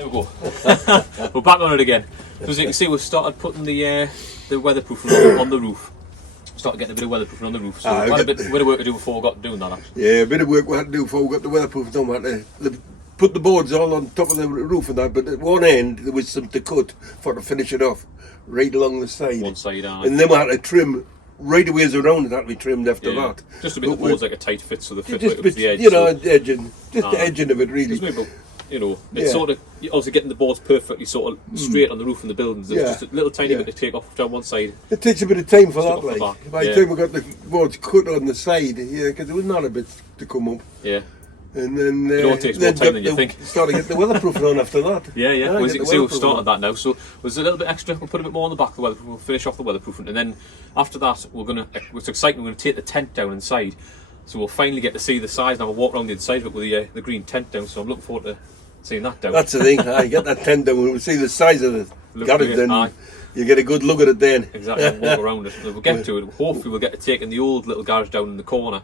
There we go. We're back on it again. So as you can see, we've started putting the weatherproofing on the roof. Started getting a bit of weatherproofing on the roof. So we had a bit of work to do before we got doing that. Actually. Yeah, a bit of work we had to do before we got the weatherproofing done. We had to put the boards all on top of the roof and that, but at one end there was some to cut for to finish it off, right along the side. One side, and then we had to trim right the ways around. It had to be trimmed after that. Just a bit of the boards like a tight fit, so the fit just right up to the edge. You know, edging, just the edging of it really. You know, it's sort of also getting the boards perfectly sort of straight on the roof and the buildings. There's just a little tiny bit to take off down one side. It takes a bit of time for that, like. By the time we got the boards cut on the side, because there was not a bit to come up. Yeah. And then it all takes more time than you think. Start to get the weatherproofing on after that. Yeah. Well, as you can see, we've started that now. So there's a little bit extra. We'll put a bit more on the back of the weatherproofing. We'll finish off the weatherproofing, and then after that, it's exciting. We're going to take the tent down inside. So we'll finally get to see the size. Now we'll walk around the inside of it with the green tent down. So I'm looking forward to seeing that down. That's the thing. I get that tent down. We'll see the size of the garage. Then you get a good look at it. Then exactly. We'll walk around it. We'll get to it. Hopefully, we'll get to take in the old little garage down in the corner.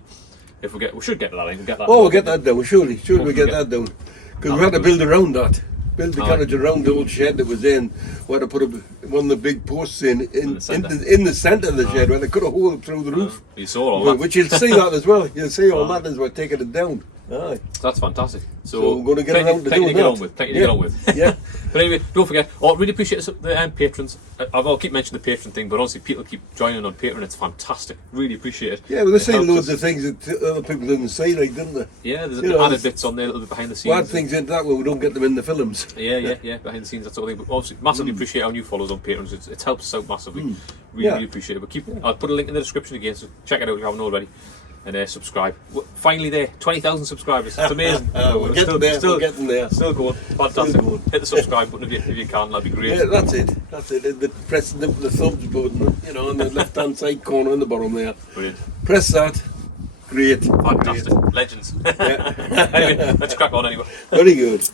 If we should get to that. We'll get that. We'll get that down. Surely we get that down. Because we had to build around that. Build the garage around the old shed that was in. We had to put one of the big posts in the centre of the shed. We had to cut a hole through the roof. You saw all that. Which you'll see that as well. You'll see all that as we're taking it down. Aye. That's fantastic. So we're going to get around to doing that. Plenty to get on with. Yeah. But anyway, don't forget. I really appreciate the patrons. I'll keep mentioning the patron thing, but honestly, people keep joining on Patreon. It's fantastic. Really appreciate it. Yeah, well, they're saying loads of things that other people didn't say, like, didn't they? Yeah, there's added bits on there, a little bit behind the scenes. We add things into that where we don't get them in the films. Yeah, behind the scenes, that sort of thing. But obviously, massively appreciate our new followers on Patreon. It helps us out massively. Really appreciate it. But I'll put a link in the description again, so check it out if you haven't already. And subscribe. We're finally there, 20,000 subscribers. It's amazing. We're getting there. Still getting there. Still going. Fantastic. Hit the subscribe button if you can. That'd be great. Yeah, that's it. Press the thumbs button, on the left-hand side corner in the bottom there. Brilliant. Press that. Great. Fantastic. Great. Legends. Anyway, let's crack on anyway. Very good.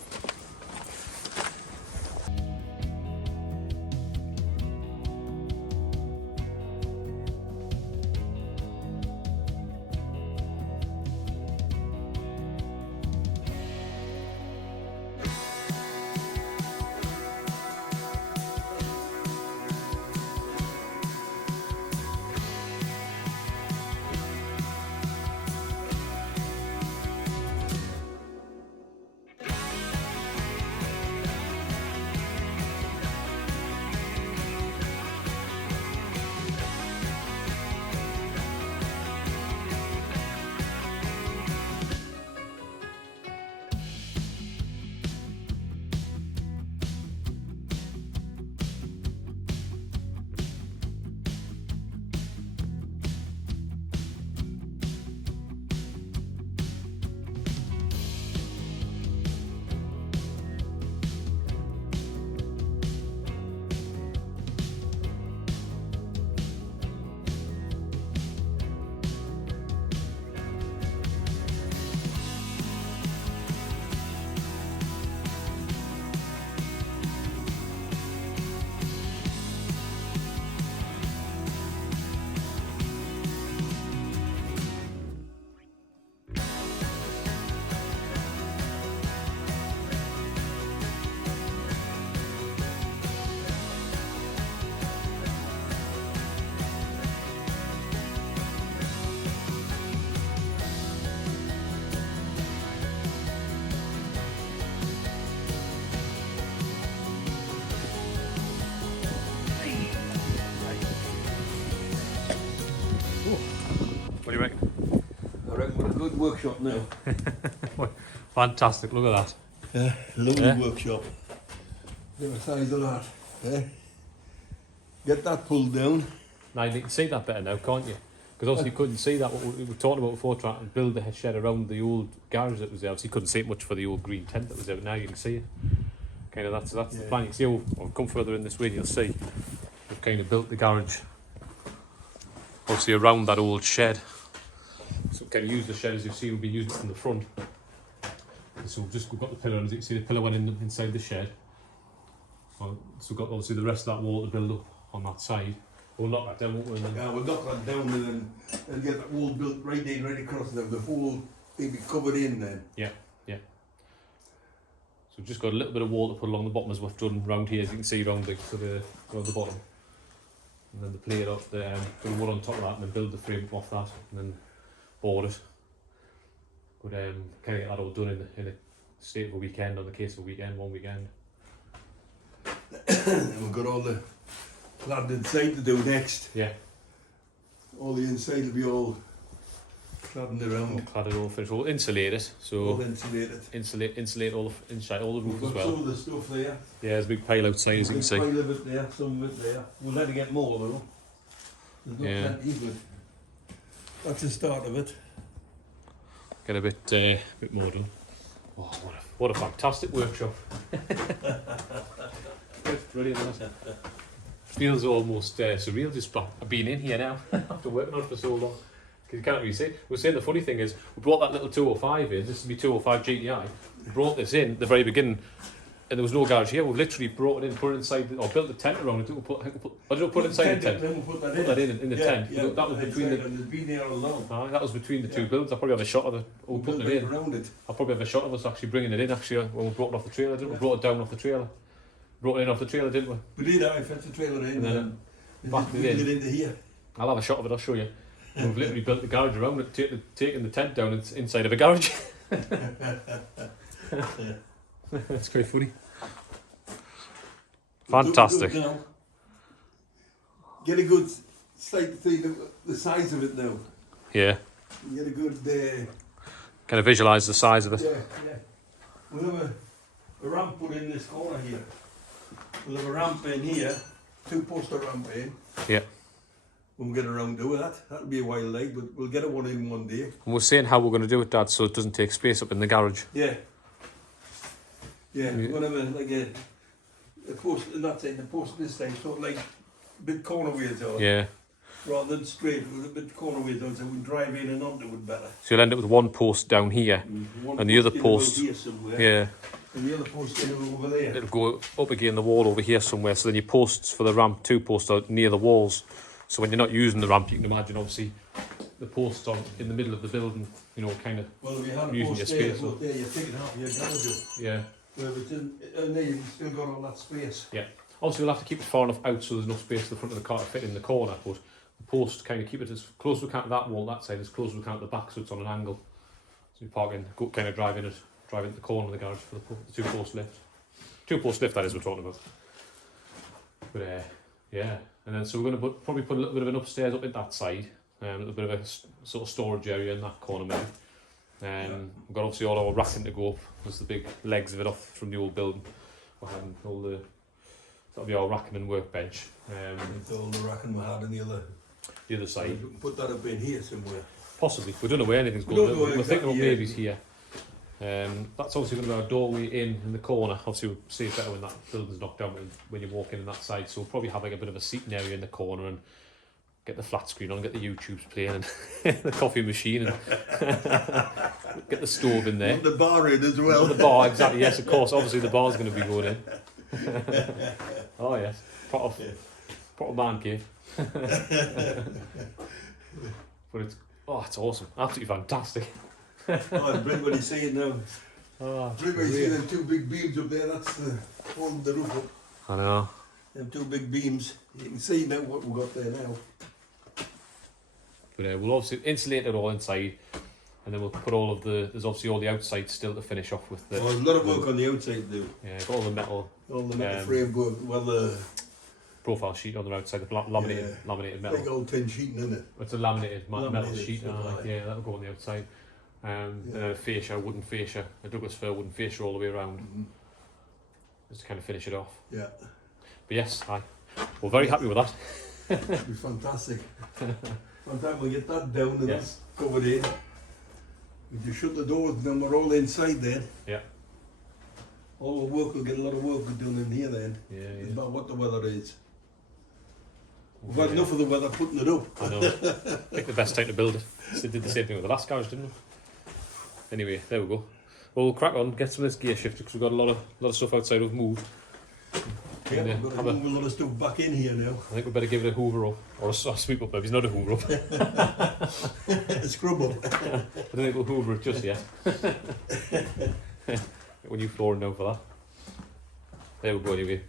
What do you reckon? I reckon we're a good workshop now. Fantastic, look at that. Yeah, lovely workshop. Look at the size of that. Yeah. Get that pulled down. Now you can see that better now, can't you? Because obviously you couldn't see that, what we were talking about before, trying to build the shed around the old garage that was there. Obviously you couldn't see it much for the old green tent that was there, but now you can see it. Kind of that's the plan. You can see, I'll come further in this way and you'll see we've kind of built the garage obviously around that old shed. So we can use the shed, as you've seen, we've been using it from the front. So we've got the pillar, and as you can see, the pillar went inside the shed. So we've got obviously the rest of that wall to build up on that side. We'll knock that down, won't we? Yeah, we'll knock that down and get that wall built right across there. The whole thing be covered in then. Yeah. So we've just got a little bit of wall to put along the bottom as we've done round here, as you can see round the bottom. And then the plate off the put wood on top of that, and then build the frame off that, and then board it. But kind of get that all done in a state of a weekend, on the case of a weekend, one weekend. And we've got all the cladding inside to do next. Yeah. All the inside will be all cladding around. All cladded, all finished, all insulated. So All insulated. Insulate all the inside, all the roof We've as got well. some of the stuff there. Yeah, there's a big pile outside, as you can see. Pile of it there, some of it there. We'll let it get more though. There's not Yeah. plenty, but that's the start of it. Get a bit more done. Oh, what a fantastic workshop! It's brilliant, isn't it? Feels almost surreal just being in here now after working on it for so long. Because you can't really see. We're saying the funny thing is, we brought that little 205 in. This is my 205 GTI. We brought this in at the very beginning, and there was no garage here. We've literally brought it in, put it inside, or built the tent around it. Put it inside the tent. Then we'll put That in the tent. Yeah, That was between the. and it's been there all along. That was between the two builds. I probably have a shot of it. We'll Putting build it in. around it. I'll probably have a shot of us actually bringing it in actually when we brought it off the trailer, didn't we? Brought it down off the trailer. Brought it in off the trailer, didn't we? We did, I fetched the trailer in And then backed it in. into here. I'll have a shot of it, I'll show you. We've literally built the garage around it, taken the tent down, it's inside of a garage. That's quite funny. Fantastic. Good now. Get a good sight to see the size of it now. Yeah. Get a good... Kind of visualise the size of it. Yeah. We'll have a ramp put in this corner here. We'll have a ramp in here, 2-poster ramp in. Yeah. When we get around to that, that'll be a while late, but we'll get one in one day. And we're saying how we're going to do it, Dad, so it doesn't take space up in the garage. Yeah. Yeah, we're going to have like a post, and that's it, the post this time, so like a bit corner ways on. Yeah. Rather than straight, with a bit corner ways on, so we can drive in and onto it better. So you'll end up with one post down here, One and the other in post, about here somewhere, yeah, and the other post in over there. it'll go up again the wall over here somewhere. So then your posts for the ramp, 2 posts are near the walls. So when you're not using the ramp, you can imagine obviously the posts on in the middle of the building, you know, kind of Well, if you had a using your post there, space. up there, you're taking half your garage up. Yeah. Where if it's in there, you've still got all that space. Yeah. Also, we'll have to keep it far enough out so there's enough space to the front of the car to fit in the corner, but the post kind of keep it as close as we can to that wall, that side, as close as we can to the back, so it's on an angle. So you park in, go kind of drive into the corner of the garage for the 2-post lift. 2-post lift, that is, we're talking about. But yeah, and then so we're going to probably put a little bit of an upstairs up at that side, a little bit of a sort of storage area in that corner maybe. We've got obviously all our racking to go up. There's the big legs of it off from the old building. That'll be our racking and workbench. It's all the racking we had on The other side. we can put that up in here somewhere. Possibly. We don't know where anything's We going. don't know We're thinking of exactly, maybe here. That's obviously going to be our doorway in the corner. Obviously we'll see it better when that building's knocked down when you walk in that side. So we'll probably have like a bit of a seating area in the corner and get the flat screen on, get the YouTubes playing and the coffee machine and get the stove in there. Put the bar in as well. The bar, exactly, yes, of course. Obviously the bar's going to be going in. Oh yes, pot of man cave. But it's awesome, absolutely fantastic. Oh, everybody see it now. Oh, Everybody see them 2 big beams up there, that's the holding the roof up. I know. Them 2 big beams. You can see now what we've got there now. But we'll obviously insulate it all inside, and then we'll put all of there's obviously all the outside still to finish off with the. Oh, there's a lot of work on the outside though. Yeah, got all the metal. All the metal framework, well the profile sheet on the outside, the laminated metal. big old tin sheeting in it. It's a laminated metal sheet. stuff like that. Yeah, that'll go on the outside. And a fascia, wooden fascia, a Douglas fir wooden fascia all the way around, just to kind of finish it off. Yeah. But yes, we're very happy with that. It'll be fantastic. Sometimes we'll get that down and Yes. that's covered in. If you shut the doors, then we're all inside then. Yeah. All the work, we'll get a lot of work done in here then. Yeah. It's about what the weather is. We've had enough of the weather putting it up. I know. Pick the best time to build it. So did the same thing with the last garage, didn't we? Anyway, there we go. Well, we'll crack on, get some of this gear shifted because we've got a lot of stuff outside we've moved. Yeah, we've got to move a lot of stuff back in here now. I think we better give it a hoover up, or a sweep up. If he's not a hoover up, A scrub up. I don't think we'll hoover it just yet. Get new flooring down for that. There we go anyway.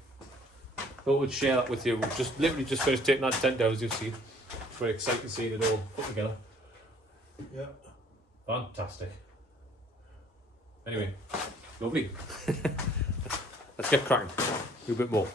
Thought we'd share that with you. We've just literally just finished taking that tent down, as you see. It's very exciting seeing it all put together. Yeah. Fantastic. Anyway, lovely. Let's get cracking. Do a bit more.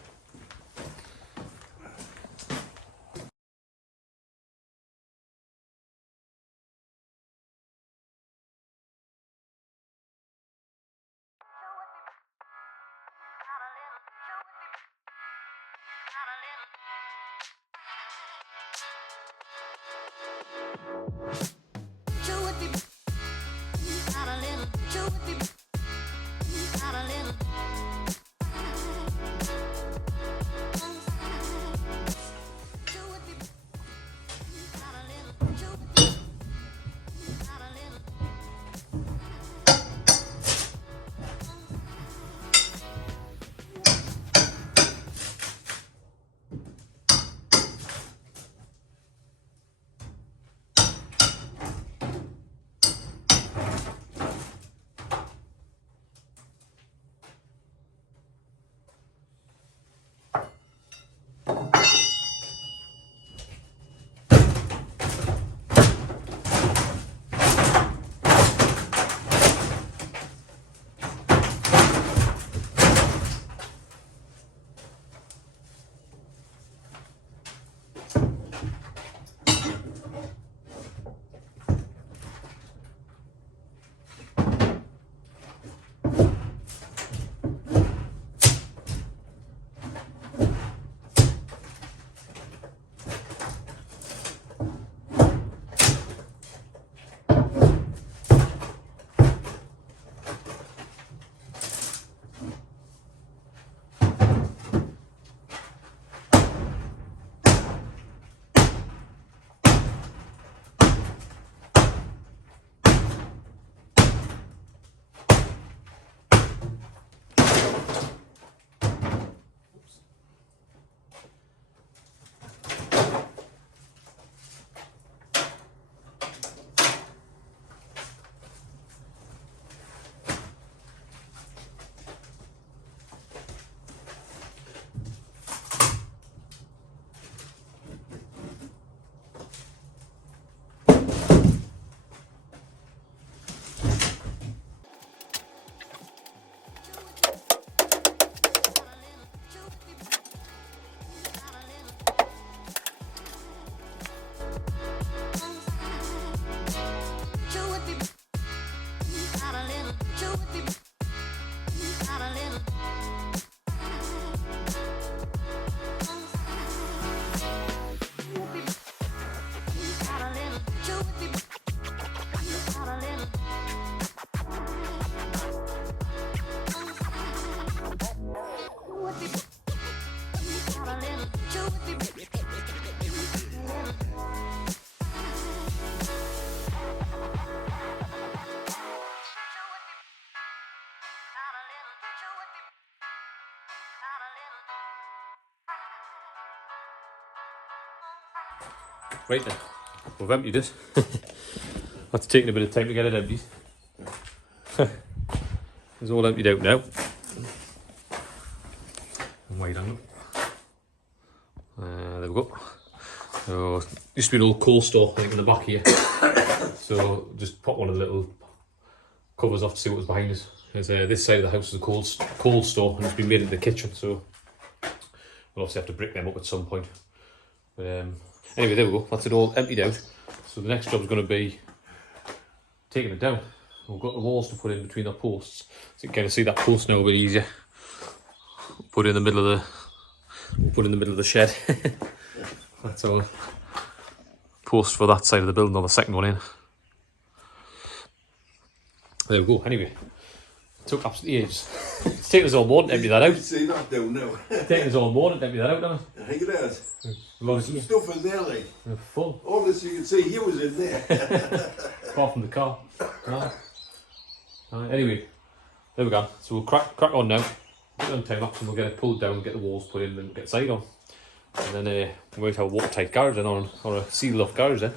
Right then, we've emptied it. That's taken a bit of time to get it emptied. It's all emptied out now. And wide angle. There we go. So, used to be an old coal store, I think, in the back here. So, just pop one of the little covers off to see what was behind us. This side of the house is a coal store, and it's been made into the kitchen, so we'll obviously have to brick them up at some point. But anyway, there we go. That's it all emptied out. So the next job is going to be taking it down. We've got the walls to put in between the posts, so you can kind of see that post now a bit easier. Put it in the middle of the shed. That's all. Post for that side of the building, or the second one in. There we go. Anyway, it took absolutely ages. It's taken us all morning to empty that out. See that down now. It's taken us all morning to empty that out, hasn't it? I think it has. A lot of Some stuff in there, like. Full. All this you can see, he was in there. Apart from the car. Anyway, there we go. So we'll crack on now. Put it on time lapse and we'll get it pulled down, get the walls put in, and get the side on. And then we're going to have a watertight garage then, or a sealed off garage then.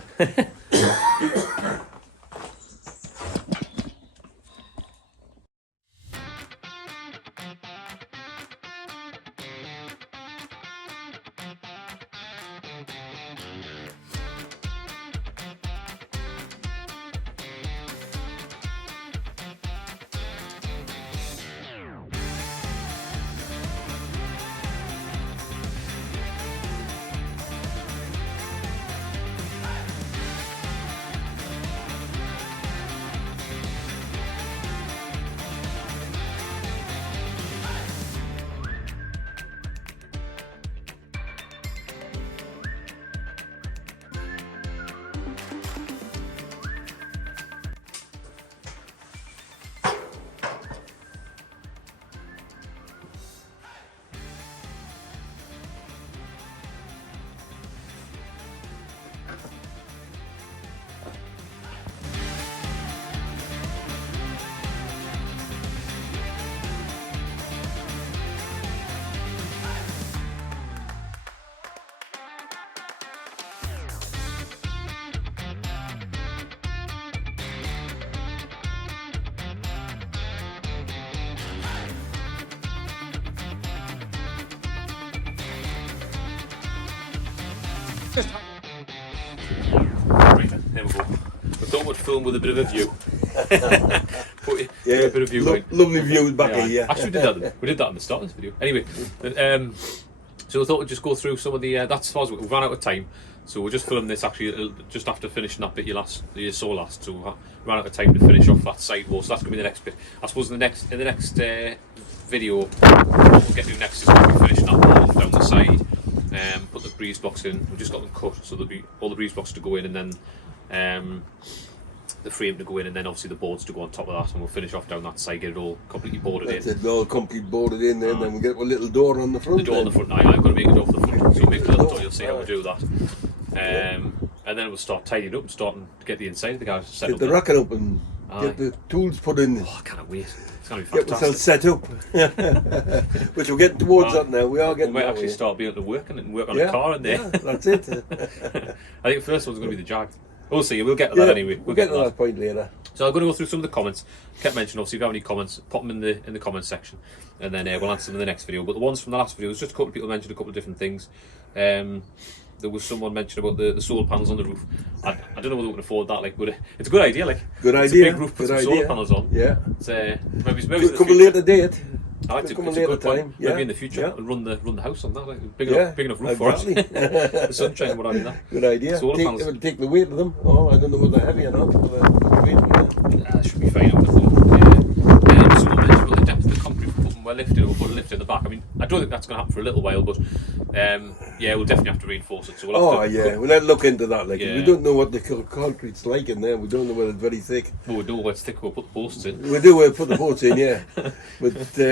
Right, there we go. We thought we'd film with a bit of a view. A bit of view. Lovely view back here. Yeah. Actually, we did that in the start of this video. Anyway, so we thought we'd just go through some of the. That's as far as we've run out of time, so we'll just film this actually just after finishing that bit you saw last. So we ran out of time to finish off that side wall. So that's gonna be the next bit. I suppose in the next video, what we'll get to next is going to be finishing that wall down the side. Put the breeze blocks in. We've just got them cut, so there'll be all the breeze blocks to go in, and then the frame to go in, and then obviously the boards to go on top of that, and we'll finish off down that side, get it all completely boarded in. That's it, all completely boarded in, then we'll get a little door on the front. The door on the front, I'm going to make a door for the front, so we'll make a little door, you'll see how we do that. And then we'll start tidying up and starting to get the inside of the garage set up. Get the racking up and get the tools put in. Oh, I can't wait. It's going to be fantastic. Get ourselves set up. Which we're getting towards that now. We are getting. We might actually start being able to work on a car in there. Yeah, that's it. I think the first one's going to be the Jag. We'll see. We'll get to that anyway. We'll get to that point later. So I'm going to go through some of the comments. Kept mentioning, obviously, if you have any comments, pop them in the comments section, and then we'll answer them in the next video. But the ones from the last video, there's just a couple of people mentioned a couple of different things. There was someone mentioned about the solar panels on the roof. I don't know whether we can afford that. Like, but it's a good idea. Like, good it's idea. A big roof, put some solar panels on. Yeah. It's maybe come a later date. It's a good time. Maybe in the future, we'll run the house on that. Like, big enough roof for us. The sunshine, what I mean. That. Good idea. Solar panels. Take the weight of them. Oh, I don't know whether they're heavy or not. That should be fine. I would have thought. Someone mentioned about the depth of the concrete for putting lifted or putting lift in the back. I mean, I don't think that's going to happen for a little while, but we'll definitely have to reinforce it. So we'll have to we'll have to look into that. Like, we don't know what the concrete's like in there. We don't know whether it's very thick. Well, we know whether it's thick. We'll put the posts in. We do. We'll put the posts in, yeah. But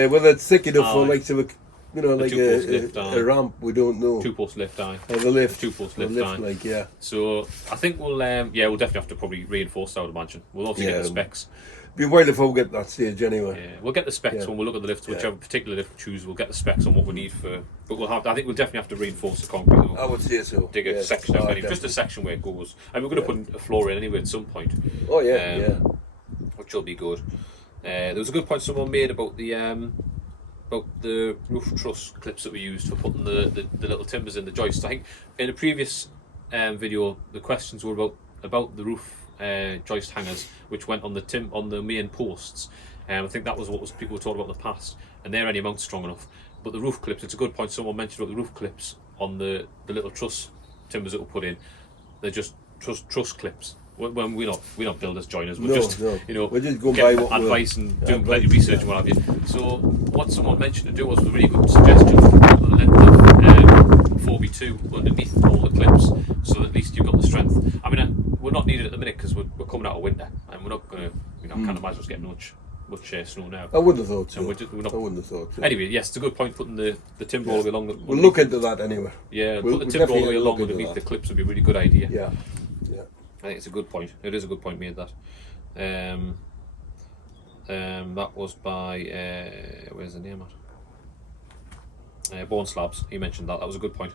whether it's thick enough for like some, like a ramp, we don't know. 2-post lift, the lift. 2-post lift, like, yeah. So I think we'll we'll definitely have to probably reinforce that, I would imagine. We'll also get the specs. Be a while before we get that stage anyway. Yeah, we'll get the specs when we look at the lifts, whichever particular lift we choose. We'll get the specs on what we need for. But I think we'll definitely have to reinforce the concrete. I would say so. Dig a section out, just a section where it goes. And we're going to put a floor in anyway at some point. Oh yeah, which will be good. There was a good point someone made about the roof truss clips that we used for putting the little timbers in the joists. I think in a previous video the questions were about the roof joist hangers which went on the main posts. I think that was what people were talking about in the past, and they're any amount strong enough. But the roof clips, it's a good point someone mentioned about the roof clips on the little truss timbers that were put in. They're just truss clips. When we're not builders, joiners. We're just we're just going by what advice and doing plenty of research and what have you. So what someone mentioned to do was a really good suggestion: put the length of 4x2 underneath all the clips, so that at least you've got the strength. I mean, we're not needed at the minute because we're coming out of winter, and we're not going to, can't imagine us getting much snow now. I wouldn't have thought so. I wouldn't have thought so. Anyway, yes, it's a good point putting the timber all the way along. We'll look into that anyway. Yeah, put the timber all the way along underneath the clips would be a really good idea. Yeah. I think it's a good point. It is a good point made that. That was by where's the name at? Bone Slabs. He mentioned that. That was a good point.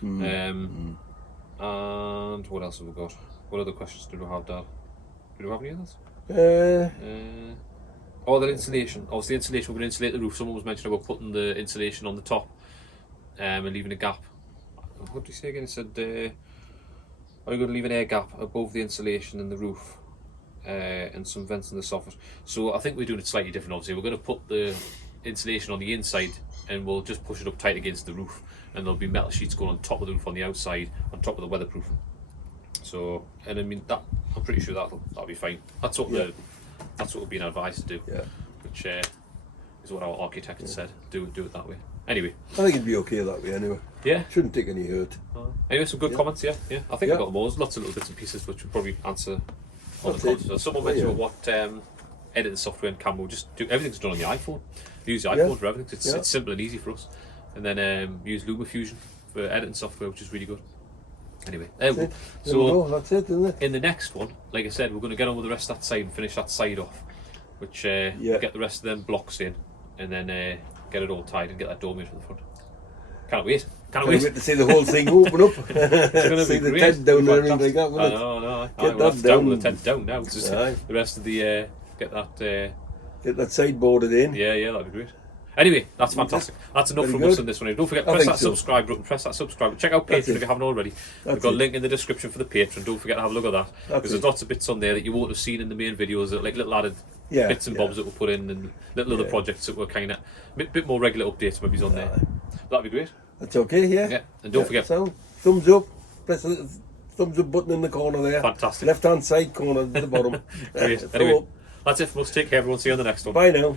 And what else have we got? What other questions do we have, Dad? Do we have any others? The insulation. Obviously, the insulation. We're going to insulate the roof. Someone was mentioning about putting the insulation on the top and leaving a gap. What did he say again? He said. Are you going to leave an air gap above the insulation in the roof and some vents in the soffit? So I think we're doing it slightly different. Obviously, we're going to put the insulation on the inside and we'll just push it up tight against the roof, and there'll be metal sheets going on top of the roof on the outside, on top of the weatherproof. So, and I mean that I'm pretty sure that'll be fine. That's what we're being advised to do. Yeah. Which is what our architect said. Do it that way. Anyway, I think it'd be okay that way anyway. Yeah. Shouldn't take any hurt. Anyway, some good comments, yeah. I think I've got them all. There's lots of little bits and pieces which will probably answer all the comments. So someone mentioned about what editing software and camera. We'll just do everything's done on the iPhone. We use the iPhone for everything. It's simple and easy for us. And then use LumaFusion for editing software, which is really good. Anyway, that's it, isn't it? In the next one, like I said, we're going to get on with the rest of that side and finish that side off, which get the rest of them blocks in, and then get it all tied and get that door made for the front. Can't wait. Can't wait to see the whole thing open up. It's going to be the tent down and everything like that, won't it? No. Get that down. The tent down now. Just the rest of the get that get that side boarded in. Yeah, that'd be great. Anyway, that's fantastic. That's enough Very from us good. in this one. Don't forget, I press think that so. subscribe button, press that subscribe. Check out That's Patreon it. if you haven't already. We've That's got a it. link in the description for the Patreon. Don't forget to have a look at that. Because there's it. lots of bits on there that you won't have seen in the main videos, that like little added Yeah, bits and bobs that were put in, and little other projects that were kind of bit more regular updates maybe on there. That'd be great. That's okay, yeah. Yeah, and don't forget. So, thumbs up. Press the thumbs up button in the corner there. Fantastic. Left hand side corner at the bottom. Great. Thumb Anyway, up. that's it from us. Take care, everyone. See you on the next one. Bye now.